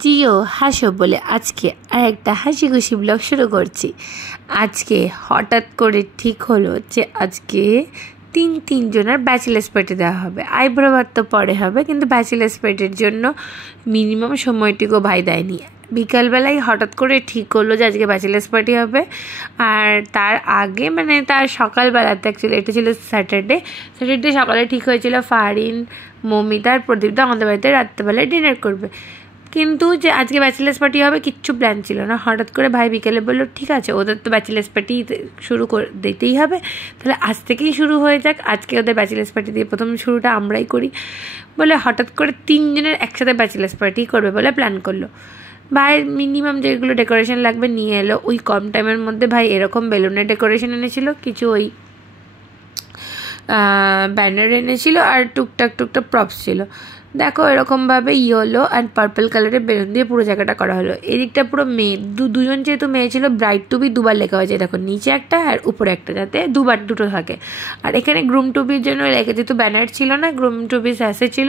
জিও হাসো বলে আজকে আর একটা হাসি খুশি ব্লগ শুরু করছি। আজকে হঠাৎ করে ঠিক হলো যে আজকে তিনজনের ব্যাচেলার্স পার্টি দেওয়া হবে। আইব্রো ভাত তো পরে হবে, কিন্তু ব্যাচেলার্স পার্টির জন্য মিনিমাম সময়টুকু ভাই দেয়নি। বিকালবেলায় হঠাৎ করে ঠিক করলো যে আজকে ব্যাচেলার্স পার্টি হবে, আর তার আগে মানে তার সকালবেলাতে অ্যাকচুয়ালি এটা ছিল স্যাটারডে সকালে ঠিক হয়েছিল ফারিন, মৌমিতা আর প্রদীপদা আমাদের বাড়িতে রাত্রেবেলায় ডিনার করবে। কিন্তু যে আজকে ব্যাচেলার্স পার্টি হবে কিচ্ছু প্ল্যান ছিল না। হঠাৎ করে ভাই বিকেলে বললো ঠিক আছে, ওদের তো ব্যাচেলার্স পার্টি শুরু করে দিতেই হবে, তাহলে আজ থেকেই শুরু হয়ে যাক। আজকে ওদের ব্যাচেলার্স পার্টি দিয়ে প্রথম শুরুটা আমরাই করি বলে হঠাৎ করে তিনজনের একসাথে ব্যাচেলার্স পার্টি করবে বলে প্ল্যান করলো। ভাইয়ের মিনিমাম যেগুলো ডেকোরেশন লাগবে নিয়ে এলো। ওই কম টাইমের মধ্যে ভাই এরকম বেলুনের ডেকোরেশন এনেছিল, কিছু ওই ব্যানার এনেছিল, আর টুকটাক প্রপস ছিল। দেখো এরকমভাবে ইয়েলো অ্যান্ড পার্পল কালারের বেলুন দিয়ে পুরো জায়গাটা করা হলো। এদিকটা পুরো মেয়ে, দুজন যেহেতু মেয়ে ছিল, ব্রাইড টু বি দুবার লেখা হয়েছে, দেখো নিচে একটা আর উপরে একটা, যাতে দুটো থাকে। আর এখানে গ্রুম টু বির জন্য লেখা, যেহেতু ব্যানার ছিল না, গ্রুম টু বি স্যাসে ছিল,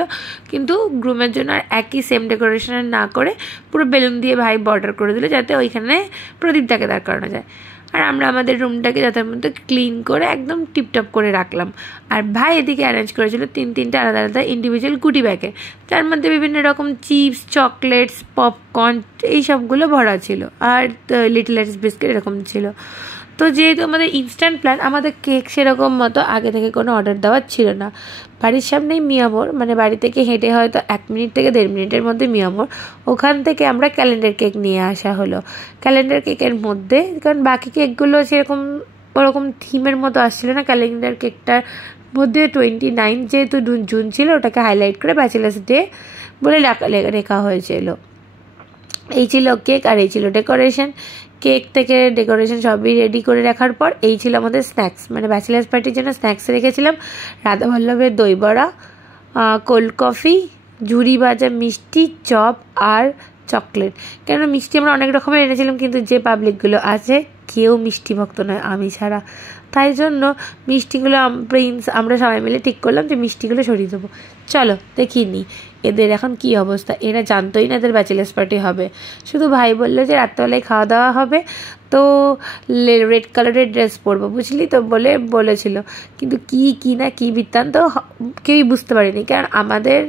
কিন্তু গ্রুমের জন্য আর একই সেম ডেকোরেশন না করে পুরো বেলুন দিয়ে ভাই বর্ডার করে দিল, যাতে ওইখানে প্রদীপটাকে দাঁড় করানো যায়। আর আমরা আমাদের রুমটাকে যাতে মধ্যে ক্লিন করে একদম টিপটপ করে রাখলাম। আর ভাই এদিকে অ্যারেঞ্জ করেছিল তিনটা আলাদা আলাদা ইন্ডিভিজুয়াল গুটি ব্যাগে, যার মধ্যে বিভিন্ন রকম চিপস, চকলেটস, পপকর্ন এই সবগুলো ভরা ছিল, আর লিটল রাইস বিস্কিট এরকম ছিল। তো যেহেতু আমাদের ইনস্ট্যান্ট প্ল্যান, আমাদের কেক সেরকম মতো আগে থেকে কোনো অর্ডার দেওয়ার ছিল না। বাড়ির সামনেই মিয়ামোড়, মানে বাড়ি থেকে হেঁটে হয়তো 1 মিনিট থেকে 1.5 মিনিটের মধ্যে মিয়ামোড়, ওখান থেকে আমরা ক্যালেন্ডার কেক নিয়ে আসা হলো। ক্যালেন্ডার কেকের মধ্যে, কারণ বাকি কেকগুলো সেরকম ওরকম থিমের মতো আসছিল না, ক্যালেন্ডার কেকটার মধ্যে 29 যেহেতু জুন ছিল, ওটাকে হাইলাইট করে ব্যাচেলার্স ডে বলে লেখা হয়েছিল। এই ছিল কেক আর এই ছিল ডেকোরেশন। কেক থেকে ডেকোরেশন সবই রেডি করে রাখার পর এই ছিল আমাদের স্ন্যাক্স, মানে ব্যাচেলার্স পার্টির জন্য স্ন্যাক্স রেখেছিলাম রাধাবল্লভের দই বড়া, কোল্ড কফি, ঝুড়ি ভাজা মিষ্টি, চপ আর চকলেট। কেন মিষ্টি আমরা অনেক রকমের এনেছিলাম, কিন্তু যে পাবলিকগুলো আছে কেউ মিষ্টি ভক্ত নয় আমি ছাড়া, তাই জন্য মিষ্টিগুলো আমরা সবাই মিলে ঠিক করলাম যে মিষ্টিগুলো সরিয়ে দেবো। চলো দেখিয়ে নিই এদের এখন কি অবস্থা। এরা জানতোই না এদের ব্যাচেলার্স পার্টি হবে, শুধু ভাই বললো যে রাত্রেবেলায় খাওয়া দাওয়া হবে, তো রেড কালারের ড্রেস পরবো বুঝলি তো বলেছিল, কিন্তু কি বৃত্তান্ত কেউই বুঝতে পারিনি। কারণ আমাদের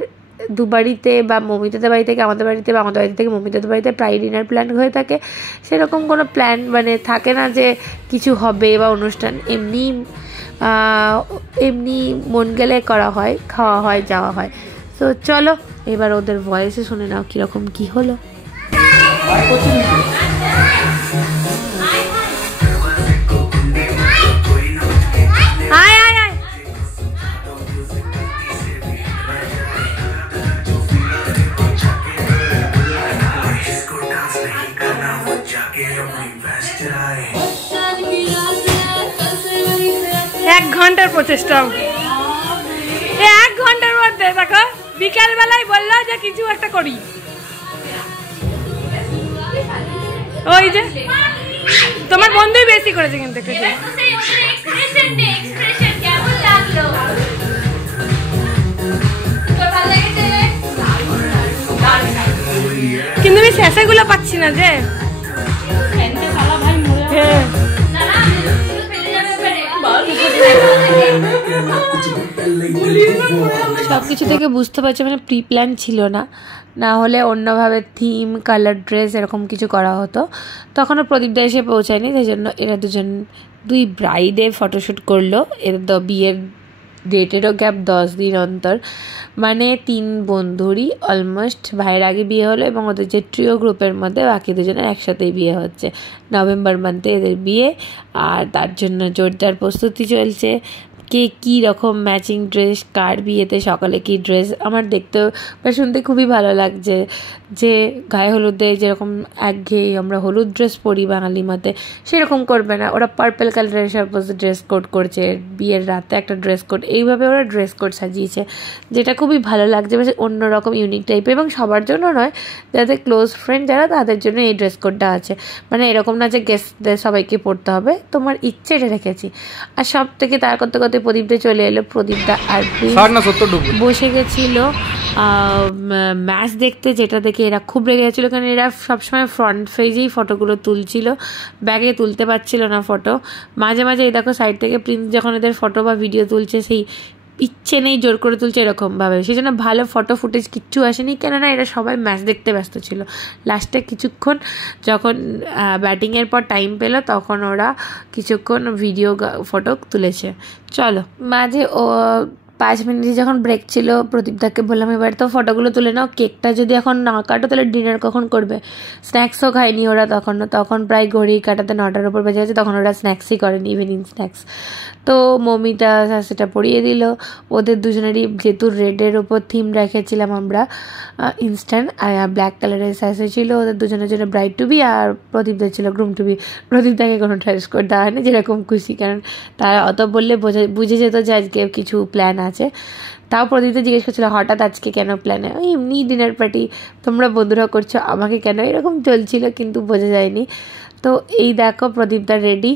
দুবাড়িতে বা মৌমিতাদের বাড়ি থেকে আমাদের বাড়িতে, বা আমাদের বাড়ি থেকে মৌমিতাদের বাড়িতে প্রায় ডিনার প্ল্যান হয়ে থাকে, সেরকম কোনো প্ল্যান মানে থাকে না যে কিছু হবে বা অনুষ্ঠান। এমনি মন গেলে করা হয়, খাওয়া হয়, যাওয়া হয়। তো চলো এবার ওদের ভয়েসে শুনে নাও কীরকম কী হলো। এক ঘন্টার প্রচেষ্টা, 1 ঘন্টার মধ্যে দেখো বিকাল বেলায় বললো যে কিছু একটা করি। ওই যে তোমার বন্ধুই বেশি করেছে, কিন্তু কিন্তু আমি শেষেগুলো পাচ্ছি না যে। হ্যাঁ সবকিছু থেকে বুঝতে পারছি মানে প্রি প্ল্যান ছিল না, না হলে অন্যভাবে থিম, কালার, ড্রেস এরকম কিছু করা হতো। তখনও প্রদীপদা এসে পৌঁছায়নি, সেই জন্য এরা দুই ব্রাইডে ফটোশ্যুট করলো। এদের বিয়ের ডেটেরও গ্যাপ 10 দিন অন্তর, মানে 3 বন্ধুরই অলমোস্ট ভাইয়ের আগে বিয়ে হলো, এবং ওদের যে ট্রিও গ্রুপের মধ্যে বাকি দুজনের একসাথেই বিয়ে হচ্ছে। নভেম্বর মান্থে এদের বিয়ে, আর তার জন্য জোরদার প্রস্তুতি চলছে। কে কী রকম ম্যাচিং ড্রেস, কার বিয়েতে সকালে কী ড্রেস, আমার দেখতেও বা শুনতে খুবই ভালো লাগছে। যে গায়ে হলুদে যেরকম একঘেয়ে আমরা হলুদ ড্রেস পরি বাঙালি মতে, সেরকম করবে না, ওরা পার্পল কালারের সাপোজ ড্রেস কোড করছে, বিয়ের রাতে একটা ড্রেস কোড, এইভাবে ওরা ড্রেস কোড সাজিয়েছে, যেটা খুবই ভালো লাগছে, বেশ অন্যরকম ইউনিক টাইপের। এবং সবার জন্য নয়, যাদের ক্লোজ ফ্রেন্ড যারা তাদের জন্য এই ড্রেস কোডটা আছে, মানে এরকম না যে গেস্টদের সবাইকে পরতে হবে, তোমার ইচ্ছে এটা রেখেছি। আর সব থেকে তার করতে করতে প্রদীপটা চলে এলো। প্রদীপটা আর বসে গেছিল ম্যাচ দেখতে, যেটা দেখে এরা খুব রেগে যাচ্ছিলো, কারণ এরা সবসময় ফ্রন্ট পেজেই ফটোগুলো তুলছিল, ব্যাগে তুলতে পারছিল না ফটো। মাঝে মাঝে এই দেখো সাইড থেকে প্রিন্স যখন এদের ফটো বা ভিডিও তুলছে, সেই ইচ্ছে নেই জোর করে তুলছে এরকমভাবে, সেই জন্য ভালো ফটো ফুটেজ কিচ্ছু আসেনি, কেননা এরা সবাই ম্যাচ দেখতে ব্যস্ত ছিল। লাস্টে কিছুক্ষণ যখন ব্যাটিংয়ের পর টাইম পেলো, তখন ওরা কিছুক্ষণ ভিডিও ফটো তুলেছে। চলো, মাঝে 5 মিনিট যখন ব্রেক ছিল, প্রদীপদাকে বললাম এবার তো ফটোগুলো তুলে নাও, কেকটা যদি এখন না কাটো তাহলে ডিনার কখন করবে। স্ন্যাক্সও খায়নি ওরা তখন প্রায় ঘড়ি কাটাতে 9টার উপর বেজে গেছে, তখন ওরা স্ন্যাক্সই করেনি, ইভিনিং স্ন্যাক্স। তো মমিতা সেটা পরিয়ে দিল ওদের দুজনেরই, যেহেতু রেডের ওপর থিম রেখেছিলাম আমরা, ইনস্ট্যান্ট ব্ল্যাক কালারের স্যাসে ছিল ওদের দুজনের জন্য ব্রাইড টু বি, আর প্রদীপদের ছিল গ্রুম টু বি। প্রদীপদাকে কোনো ড্রেস কোড দেওয়া হয়নি, যেরকম খুশি, কারণ তারা অত বললে বুঝে যেত যে আজকে কিছু প্ল্যান আছে। তাও প্রদীপদা জিজ্ঞেস করছিল হঠাৎ আজকে কেন প্ল্যানে, ওই এমনি ডিনার পার্টি, তোমরা বন্ধুরা করছো, আমাকে কেন, এরকম চলছিল, কিন্তু বোঝা যায়নি। তো এই দেখো প্রদীপদার রেডি,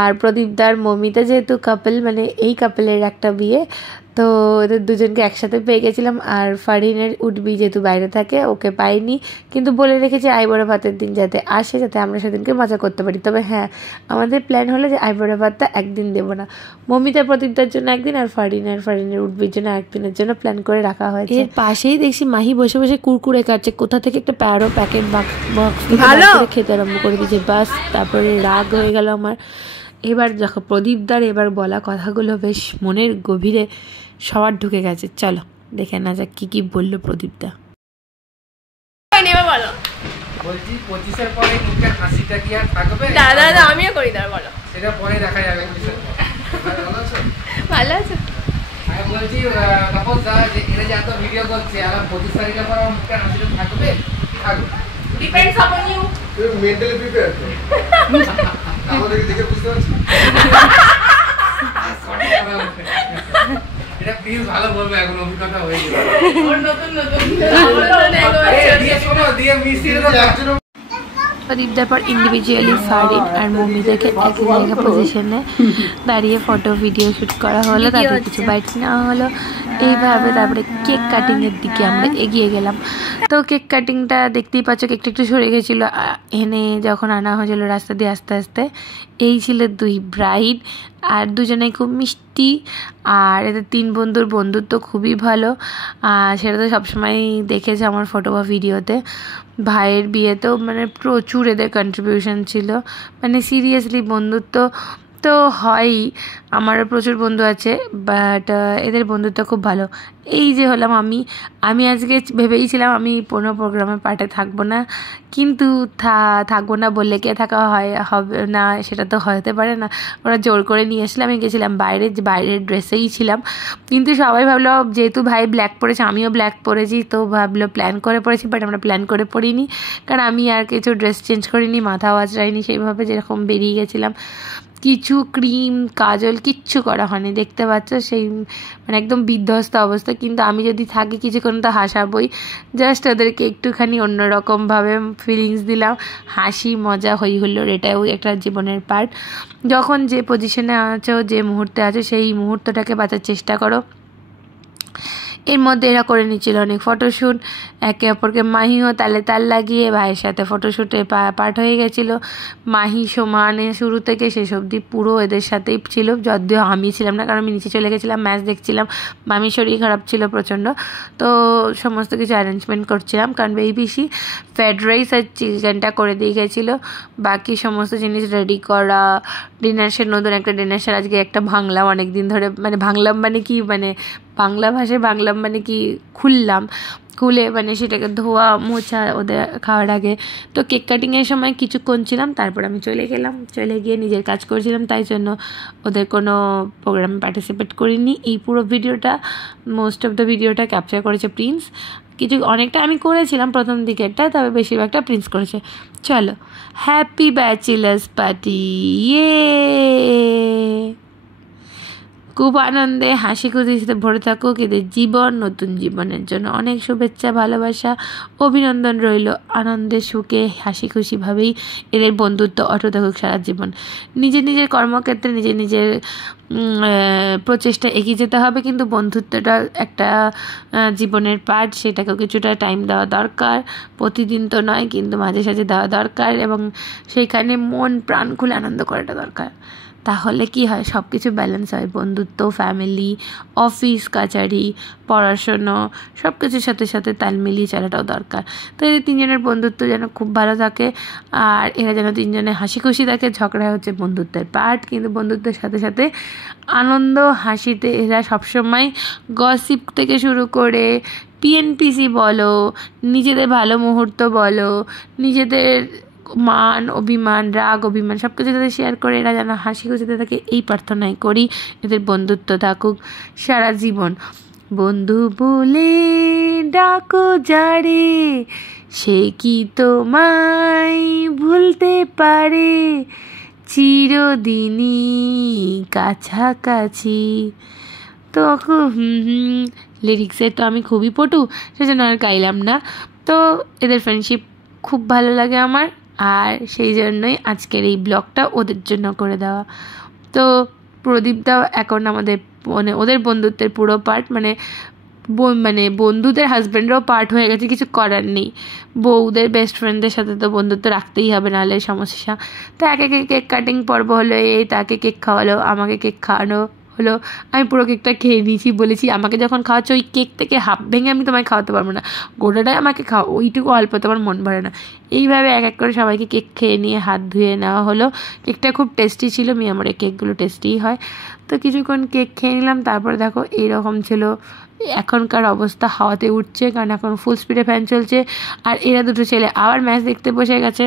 আর প্রদীপদার মমিতা যেহেতু কাপল, মানে এই কাপলের একটা বিয়ে, তো ওদের দুজনকে একসাথে পেয়ে গেছিলাম। আর ফারিনের উঠবি যেহেতু বাইরে থাকে, ওকে পাইনি, কিন্তু বলে রেখেছি আইবুড়ো ভাতের দিন যাতে আসে, যাতে আমরা সেদিনকে মজা করতে পারি। তবে হ্যাঁ, আমাদের প্ল্যান হলো যে আইবুড়ো ভাতটা একদিন দেবো না, মমিতা প্রদীপদার জন্য একদিন, আর ফারিনের উঠবির জন্য একদিনের জন্য প্ল্যান করে রাখা হয়েছে। এর পাশেই দেখছি মাহি বসে বসে কুরকুরে খাচ্ছে, কোথা থেকে একটা প্যারো প্যাকেট বক্স খেতে আরম্ভ করে দিয়েছে। বাস, তারপরে রাগ হয়ে গেল আমার। এবার দেখো প্রদীপদার এবার বলা কথাগুলো বেশ মনের গভীরে সবার ঢুকে গেছে। চলো দেখে না যাক কি বললো প্রদীপদা। বলছি 25-এর পরে মুখের হাসিটা কি আর থাকবে? দাদা আমিও করি, দাদা বলো, সেটা পরে দেখা যাবে। ভালো আছো? ভালো আছো? আমি বলছি তাপস দা, যে এরা যে এত ভিডিও করছে, আর 25 তারিখের পর আমার মুখের হাসিটা থাকবে? থাকবে, ডিপেন্ডস আপন ইউ। তুমি মেন্টালি প্রিপেয়ার তো? আমাদেরকে দেখে বুঝতে পারছো? এটা প্লিজ ভালো বলবে, এখন অভিজ্ঞতা হয়ে গেছে। ওর নতুন দিয়ে মিষ্টির প্রদীপদার পর ইন্ডিভিজুয়ালি ফারিন আর মমিদেরকে একই জায়গা পজিশনে দাঁড়িয়ে ফটো ভিডিও শ্যুট করা হলো, তারপরে কিছু বাইট নেওয়া হলো। এইভাবে তারপরে কেক কাটিংয়ের দিকে আমরা এগিয়ে গেলাম। তো কেক কাটিংটা দেখতেই পাচ্ছ, কেকটা একটু সরে গেছিলো, এনে যখন আনা হয়েছিল রাস্তা দিয়ে আস্তে আস্তে। এই ছিল 2 ব্রাইড, আর দুজনেই খুব মিষ্টি, আর এদের 3 বন্ধুর বন্ধুত্ব খুবই ভালো, সেটা তো সবসময় দেখেছে আমার ফটো বা ভিডিওতে। ভাইয়ের বিয়েতেও মানে প্রচুর এদের কন্ট্রিবিউশন ছিল, মানে সিরিয়াসলি বন্ধুত্ব তো হয়ই, আমারও প্রচুর বন্ধু আছে, বাট এদের বন্ধুত্ব খুব ভালো। এই যে হলাম আমি আজকে ভেবেইছিলাম আমি কোনো প্রোগ্রামে পার্টে থাকবো না, কিন্তু থাকবো না বললে কে থাকা হবে না, সেটা তো হতে পারে না। ওরা জোর করে নিয়ে আসলে আমি গেছিলাম, বাইরের ড্রেসেই ছিলাম, কিন্তু সবাই ভাবলো যেহেতু ভাই ব্ল্যাক পরেছে আমিও ব্ল্যাক পরেছি, তো ভাবলো প্ল্যান করে পরেছি, বাট আমরা প্ল্যান করে পরিনি, কারণ আমি আর কিছু ড্রেস চেঞ্জ করিনি, মাথাও আঁচড়াইনি, সেইভাবে যেরকম বেরিয়ে গেছিলাম। কিছু ক্রিম কাজল কিচ্ছু করা হয়নি, দেখতে পাচ্ছ সেই মানে একদম বিধ্বস্ত অবস্থা। কিন্তু আমি যদি থাকি কিছুক্ষণ তো হাসাবই, জাস্ট ওদেরকে একটুখানি অন্যরকমভাবে ফিলিংস দিলাম, হাসি মজা হই হুল্লোড়, এটাও একটা জীবনের পার্ট। যখন যে পজিশনে আছো, যে মুহূর্তে আছো, সেই মুহূর্তটাকে বাঁচার চেষ্টা করো। এর মধ্যে এরা করে নিচ্ছিল অনেক ফটোশ্যুট, একে অপরকে মাহিও তালে তাল লাগিয়ে ভাইয়ের সাথে ফটোশ্যুটে পার্ট হয়ে গেছিলো। মাহি সমানে শুরু থেকে শেষ অবধি পুরো এদের সাথেই ছিল, যদিও আমি ছিলাম না, কারণ আমি নিচে চলে গেছিলাম ম্যাচ দেখছিলাম, মামির শরীর খারাপ ছিল প্রচণ্ড, তো সমস্ত কিছু অ্যারেঞ্জমেন্ট করছিলাম, কারণ এই বেশি ফ্রাইড রাইস আর চিকেনটা করে দিয়ে গেছিলো, বাকি সমস্ত জিনিস রেডি করা। ডিনার সেট, নতুন একটা ডিনার সেট আজকে একটা ভাঙলাম, অনেক দিন ধরে, মানে ভাঙলাম মানে কি, মানে বাংলা ভাষায় বাংলাম মানে কি খুলে মানে সেটাকে ধোয়া মোছা ওদের খাওয়ার আগে। তো কেক কাটিংয়ের সময় কিছুক্ষণ ছিলাম, তারপর আমি চলে গিয়ে নিজের কাজ করছিলাম, তাই জন্য ওদের কোনো প্রোগ্রামে পার্টিসিপেট করিনি। এই পুরো ভিডিওটা, মোস্ট অফ দ্য ভিডিওটা ক্যাপচার করেছে প্রিন্স, অনেকটা আমি করেছিলাম প্রথম দিকেরটা, তবে বেশিরভাগটা প্রিন্স করেছে। চলো, হ্যাপি ব্যাচেলার্স পার্টি, ইয়ে। খুব আনন্দে হাসি খুশিতে ভরে থাকুক এদের জীবন, নতুন জীবনের জন্য অনেক শুভেচ্ছা, ভালোবাসা, অভিনন্দন রইল। আনন্দে সুখে হাসি খুশিভাবেই এদের বন্ধুত্ব অটুট থাকুক সারা জীবন। নিজের নিজের কর্মক্ষেত্রে নিজের নিজের প্রচেষ্টা এগিয়ে যেতে হবে, কিন্তু বন্ধুত্বটা একটা জীবনের পার্ট, সেটাকেও কিছুটা টাইম দেওয়া দরকার। প্রতিদিন তো নয়, কিন্তু মাঝে সাঝে দেওয়া দরকার এবং সেইখানে মন প্রাণ খুলে আনন্দ করাটা দরকার। তাহলে কি হয়, সব কিছু ব্যালেন্স হয়। বন্ধুত্ব, ফ্যামিলি, অফিস কাচারি, পড়াশুনো সব কিছুর সাথে সাথে তাল মিলিয়ে চলাটাও দরকার। তো এই তিনজনের বন্ধুত্ব যেন খুব ভালো থাকে, আর এরা যেন তিনজনে হাসি খুশি থাকে। ঝগড়া হচ্ছে বন্ধুত্বের পার্ট, কিন্তু বন্ধুত্বের সাথে সাথে আনন্দ হাসিতে এরা সবসময় গসিপ থেকে শুরু করে পিএনপিসি বলো, নিজেদের ভালো মুহূর্ত বলো, নিজেদের মান অভিমান, রাগ অভিমান সব কিছু যাতে শেয়ার করে এরা যেন হাসি খুশিতে থাকে, এই প্রার্থনাই করি। এদের বন্ধুত্ব থাকুক সারা জীবন। বন্ধু বলে ডাকো যারে, সে কি তোমায় ভুলতে পারে, চিরদিনই কাছাকাছি। তো লিরিক্সে তো আমি খুবই পটু, সেজন্য আর গাইলাম না। তো এদের ফ্রেন্ডশিপ খুব ভালো লাগে আমার, আর সেই জন্যই আজকের এই ব্লগটা ওদের জন্য করে দেওয়া। তো প্রদীপদাও এখন আমাদের ওদের বন্ধুত্বের পুরো পার্ট, মানে বন্ধুদের হাজব্যান্ডরাও পার্ট হয়ে গেছে, কিছু করার নেই। বউদের বেস্ট ফ্রেন্ডদের সাথে তো বন্ধুত্ব রাখতেই হবে, নাহলে সমস্যা। তো একে কেক কাটিং পর্ব হলো, এই তাকে কেক খাওয়ালো, আমাকে কেক খাওয়ানো হলো। আমি পুরো কেকটা খেয়ে নিয়েছি, বলেছি আমাকে যখন খাওয়াচ্ছ ওই কেক থেকে হাফ ভেঙে আমি তোমায় খাওয়াতে পারবো না, গোটাটাই আমাকে খাও, ওইটুকু অল্প তোমার মন ভরে না। এইভাবে এক এক করে সবাইকে কেক খেয়ে নিয়ে হাত ধুয়ে নেওয়া হলো। কেকটা খুব টেস্টি ছিল, মিয়ামরের কেকগুলো টেস্টিই হয়। তো কিছুক্ষণ কেক খেয়ে নিলাম, তারপরে দেখো এইরকম ছিল এখনকার অবস্থা, হাওয়াতে উঠছে, কারণ এখন ফুল স্পিডে ফ্যান চলছে। আর এরা দুটো ছেলে আবার ম্যাচ দেখতে বসে গেছে।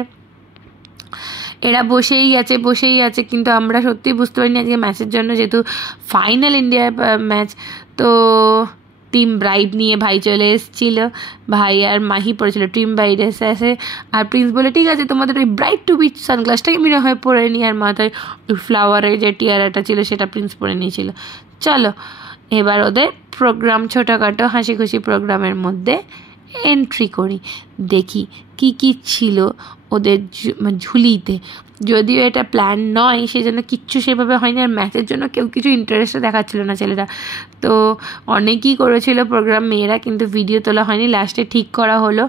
এরা বসেই আছে, কিন্তু আমরা সত্যিই বুঝতে পারিনি আজকে ম্যাচের জন্য, যেহেতু ফাইনাল ইন্ডিয়ার ম্যাচ। তো টিম ব্রাইড নিয়ে ভাই চলে এসেছিল, ভাই আর মাহি পড়েছিল টিম ব্রাইড এসে, আর প্রিন্স বলে ঠিক আছে তোমাদের ওই ব্রাইড টু বি সানগ্লাসটাকে মনে হয় পরে নি, আর মাথায় ওই ফ্লাওয়ারের যে টিয়ারাটা ছিল সেটা প্রিন্স পরে নিয়েছিল। চলো এবার ওদের প্রোগ্রাম, ছোটোখাটো হাসি খুশি প্রোগ্রামের মধ্যে এন্ট্রি করি, দেখি কি কি ছিল ওদের ঝুলিতে। যদিও এটা প্ল্যান নয়, সেই জন্য কিচ্ছু সেভাবে হয়নি, আর ম্যাচের জন্য কেউ কিছু ইন্টারেস্ট দেখাচ্ছিল না ছেলেরা। তো অনেকেই করেছিল প্রোগ্রাম মেয়েরা, কিন্তু ভিডিও তোলা হয়নি। লাস্টে ঠিক করা হলো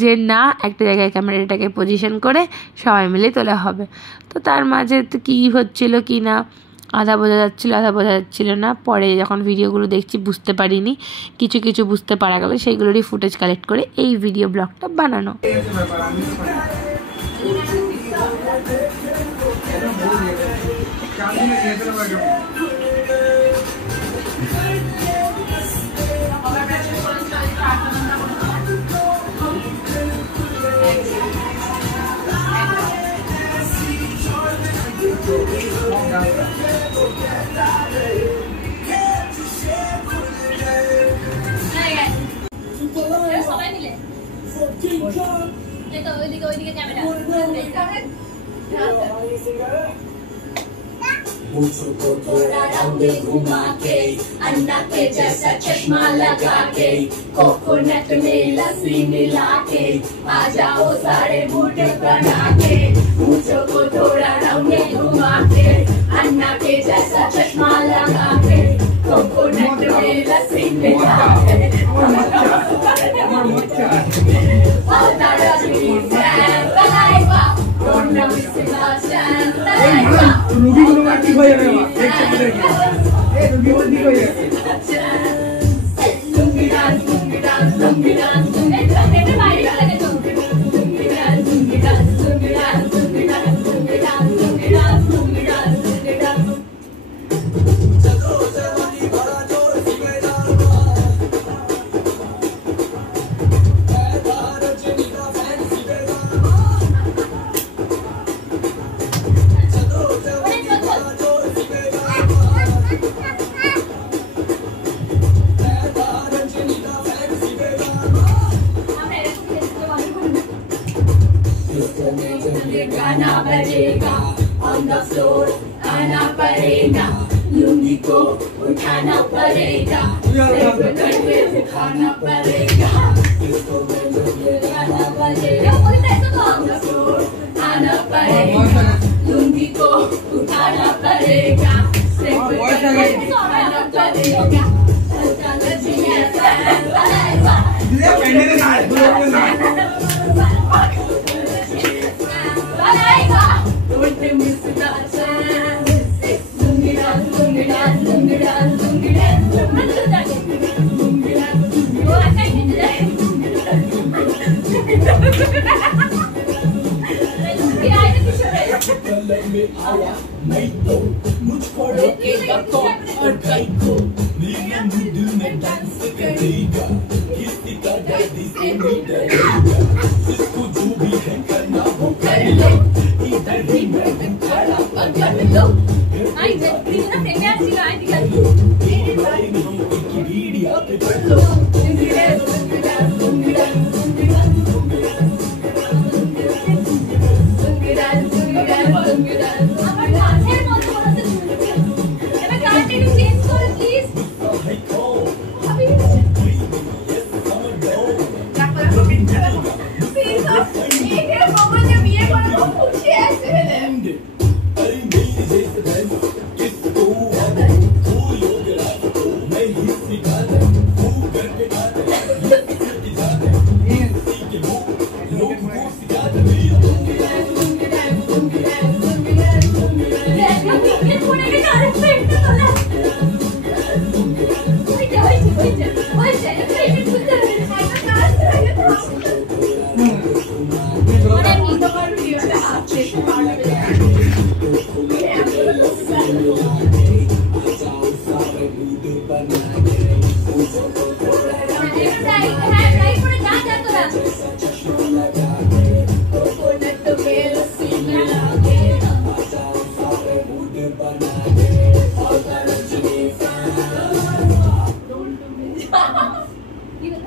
যে না, একটা জায়গায় ক্যামেরাটাকে পজিশন করে সবাই মিলে তোলা হবে। তো তার মাঝে তো কী হচ্ছিল কি না আধা বোঝা যাচ্ছিল না। পরে যখন ভিডিওগুলো দেখছি বুঝতে পারিনি, কিছু কিছু বুঝতে পারা গেল, সেইগুলোরই ফুটেজ কালেক্ট করে এই ভিডিও ব্লগটা বানানো। मुझको थोड़ा राउंड घुमा के, अन्ना के जैसा चश्मा लगा के, कोकोनट में लस्सी मिला के, आ जाओ सारे मूड बना के। मुझको थोड़ा राउंड घुमा के, अन्ना के जैसा चश्मा लगा के, कोकोनट में लस्सी मिला के, गाना बजेगा, on the floor आना पड़ेगा, लुंगी को उठाना पड़ेगा, सिर्फ करके दिखाना पड़ेगा, इसको आना पड़ेगा, आना पड़ेगा, लुंगी को उठाना पड़ेगा, सिर्फ करके दिखाना पड़ेगा, मुझको रोकेगा कौन और कई को मेरे दिल में डांस करेगा, किसी का दर्द से नहीं डरेगा, जिसको जो भी है करना वो कर लो, इधर ही मैं खड़ा पकड़ लो, आई जल्दी ना प्रेम सिखाए दिया मेरे बारे में एक वीडियो पे पढ़ लो,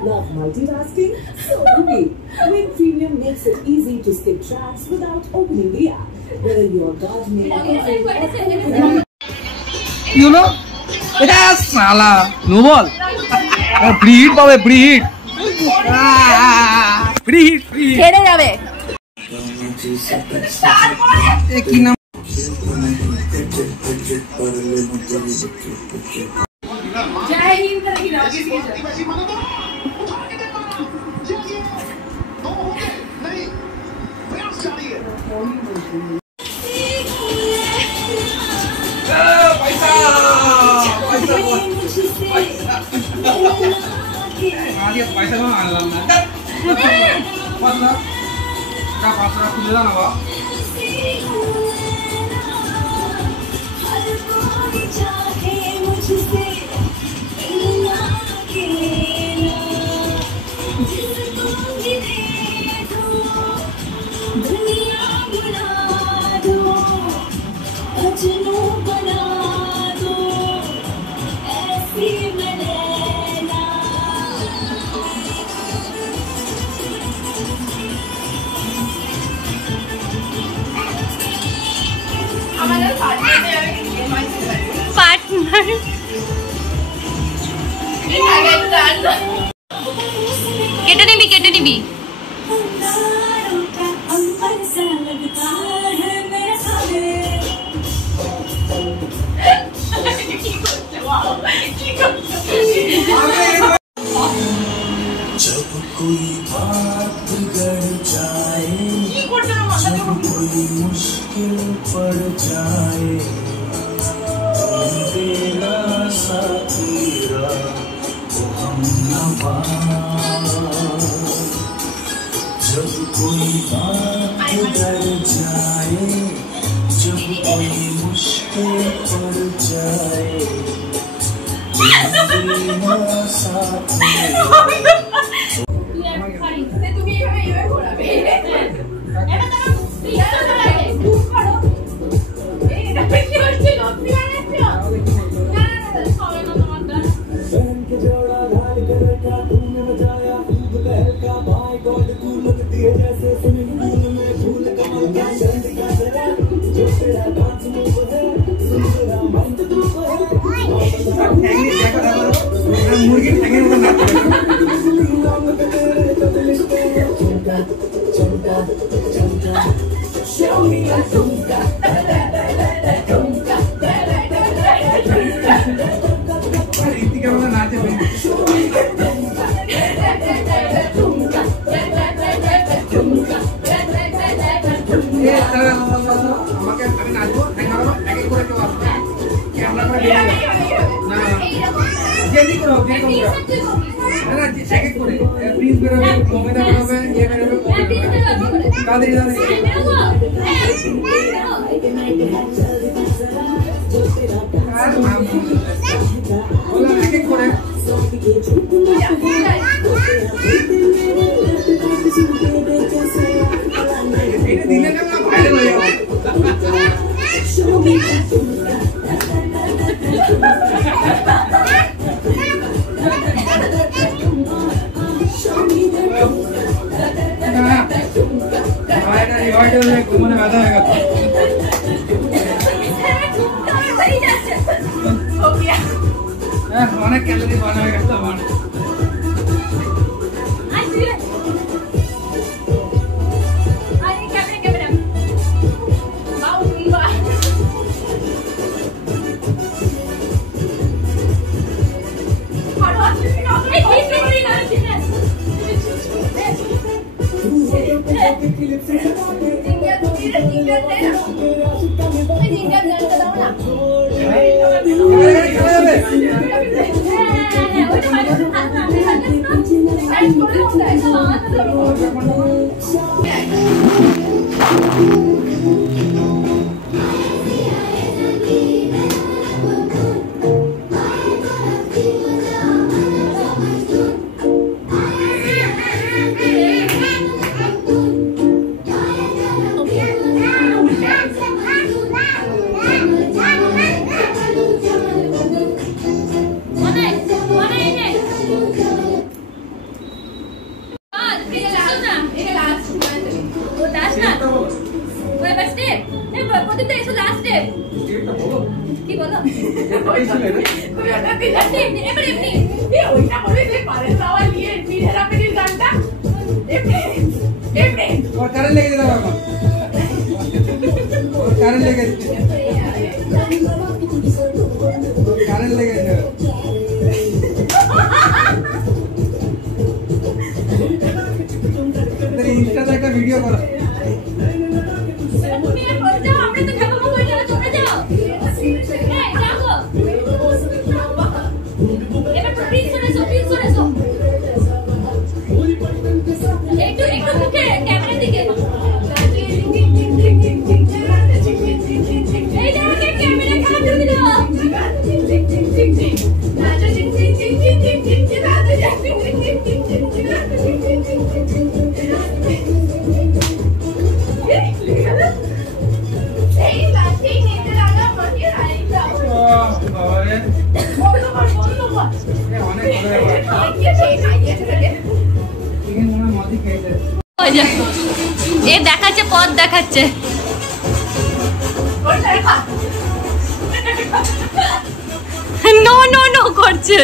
Love multitasking? So do we. Win Premium makes it easy to skip tracks without opening the app. Whether you're gardening, You know? Yes, साला. No ball. Preheat बाबे preheat. Preheat. খেলে যাবে एक ही नाम. जय हिंद पैसा कौन आने लगा? पैसा क्या पैसा खुले ना वो? पार्टनर কেটে নিবি जब कोई बात बिगड़ जाए, जब कोई मुश्किल पड़ जाए, तेरा साथीरा वो हमनवा, जब कोई बात बिगड़ जाए, जब कोई मुश्किल पड़ जाए, तेरा साथीरा जो तेरा डांस मूव है, सुन तेरा मस्त ग्रुप है। Show me a tumka. Ritika বলে নাচে আমাকে আমি নাচবো এক এক করে কেউ আসবে ক্যামেরা করে না জেনি করো না এক এক করে প্রিন্স বেরোবে কমেদা বেরোবে ইয়ে বেরোবে দাদি দাদি বলা এক এক করে এটা দিলে না ভাইরাল হয়ে যাবে ঘুমনে ব্যথা হয়ে গেছে অনেক ক্যালোরি বার্ন হয়ে গেছে আমার একটা ভিডিও করো এ দেখাচ্ছে পথ দেখাচ্ছে নো নো নো করছে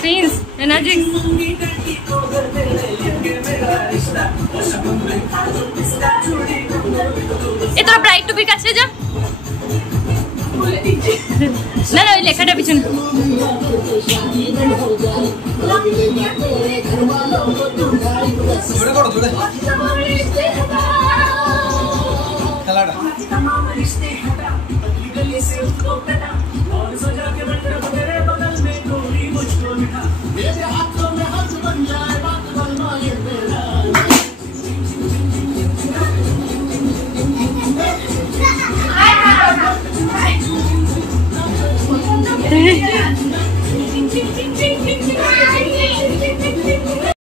প্রিন্স এনার্জি এ তোরা ব্রাইট টুপির কাছে যা না না ওই লেখাটা পিছনে খেলাটা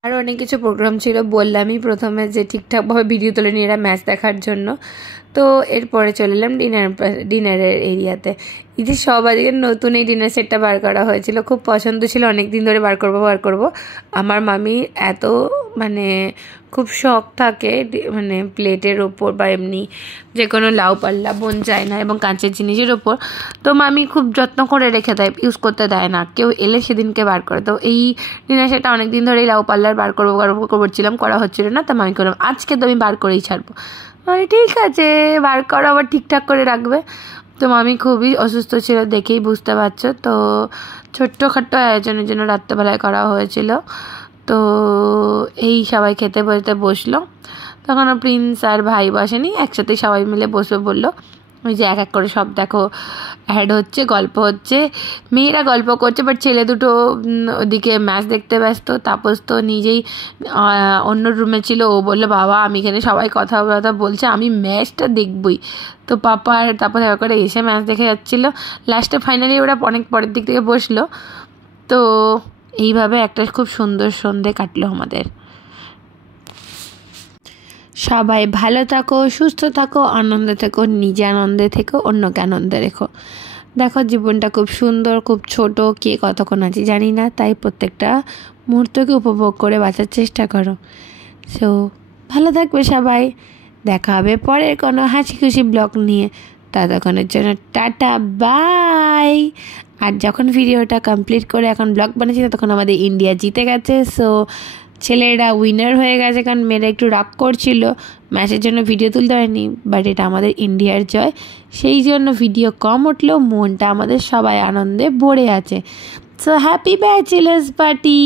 আরও অনেক কিছু প্রোগ্রাম ছিল, বললামই প্রথমে যে ঠিকঠাকভাবে ভিডিও তোলেনি এরা ম্যাচ দেখার জন্য। তো এরপরে চলে এলাম ডিনারের এরিয়াতে। এই যে সব আজকে নতুন এই ডিনার সেটটা বার করা হয়েছিল, খুব পছন্দ ছিল, অনেক দিন ধরে বার করব। আমার মামি এত মানে খুব শখ থাকে মানে প্লেটের ওপর বা এমনি যে কোনো লাউ পাল্লা বোন যায় না এবং কাঁচের জিনিসের ওপর, তো মামি খুব যত্ন করে রেখে দেয়, ইউজ করতে দেয় না, কেউ এলে সেদিনকে বার করে। তো এই ডিনার সেটটা অনেক দিন ধরেই লাউ পাল্লার বার করছিলাম, করা হচ্ছিল না, তো মামি করলাম আজকে তো আমি বার করেই ছাড়বো। মানে ঠিক আছে, বার করা আবার ঠিকঠাক করে রাখবে। তো মামি খুবই অসুস্থ ছিল দেখেই বুঝতে পারছো, তো ছোট্টখাট্টো আয়োজনের জন্য রাত্রেবেলায় করা হয়েছিল। তো এই সবাই খেতে বলতে বসলো, তখনও প্রিন্স আর ভাই বসেনি, একসাথে সবাই মিলে বসবে বললো। ওই যে এক এক করে সব দেখো অ্যাড হচ্ছে, গল্প হচ্ছে, মেয়েরা গল্প করছে, বাট ছেলে দুটো ওদিকে ম্যাচ দেখতে ব্যস্ত। তাপস তো নিজেই অন্য রুমে ছিল, ও বললো বাবা আমি এখানে সবাই কথা বলছে, আমি ম্যাচটা দেখবই। তো পাপা আর তারপর করে এসে ম্যাচ দেখে যাচ্ছিলো। লাস্টে ফাইনালি ওরা অনেক পরের দিক থেকে বসলো। তো এইভাবে একটা খুব সুন্দর সন্ধে কাটলো আমাদের। সবাই ভালো থাকো, সুস্থ থাকো, আনন্দে থেকো, নিজে আনন্দে থেকো, অন্যকে আনন্দে রেখো। দেখো জীবনটা খুব সুন্দর, খুব ছোট, কে কতক্ষণ আছে জানি না, তাই প্রত্যেকটা মুহূর্তকে উপভোগ করে বাঁচার চেষ্টা করো। সো ভালো থাকবে সবাই, দেখা হবে পরের কোনো হাসি খুশি ব্লগ নিয়ে। ততক্ষণের জন্য টাটা বাই। আর যখন ভিডিওটা কমপ্লিট করে এখন ব্লগ বানিয়েছি তখন আমাদের ইন্ডিয়া জিতে গেছে। সো ছেলেরা উইনার হয়ে গেছে, কারণ মেয়েরা একটু রাগ করছিল ম্যাচের জন্য ভিডিও তুলতে হয়নি, বাট এটা আমাদের ইন্ডিয়ার জয়, সেই জন্য ভিডিও কম উঠলেও মনটা আমাদের সবাই আনন্দে ভরে আছে। So happy bachelors party.